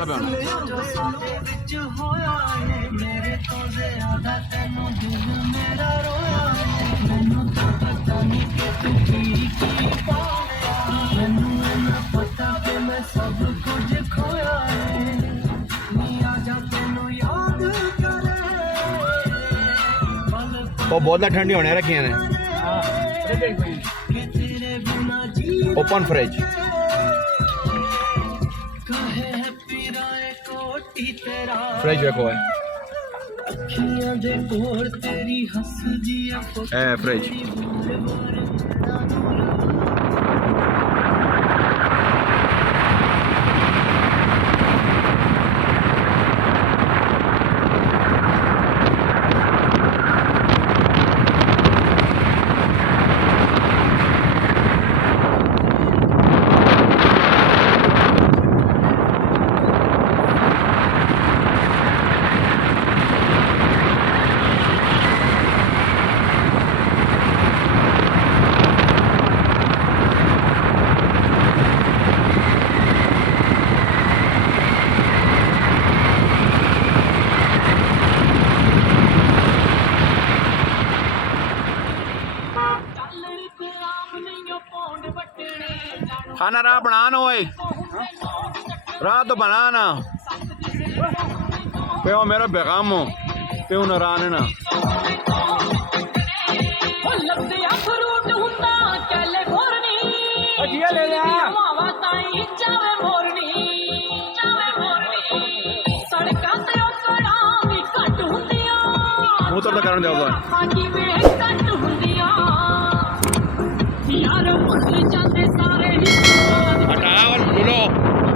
ਚੌਥਾ ਬਿਆਨ ਉਹ ਬੋਤਲਾਂ ਠੰਡੀ ਹੋਣੇ ਰੱਖੀਆਂ ਨੇ ਓਪਨ ਫ੍ਰਿਜ ਫ੍ਰਿਜ ਵੇਖੋ ਹੈ ਫ੍ਰਿਜ खाना राह बनाना होए राह तो बनाना पे वो मेरा बेगाम हो पे वो नारान है ना तो कारण जाओ हटाओ बोलो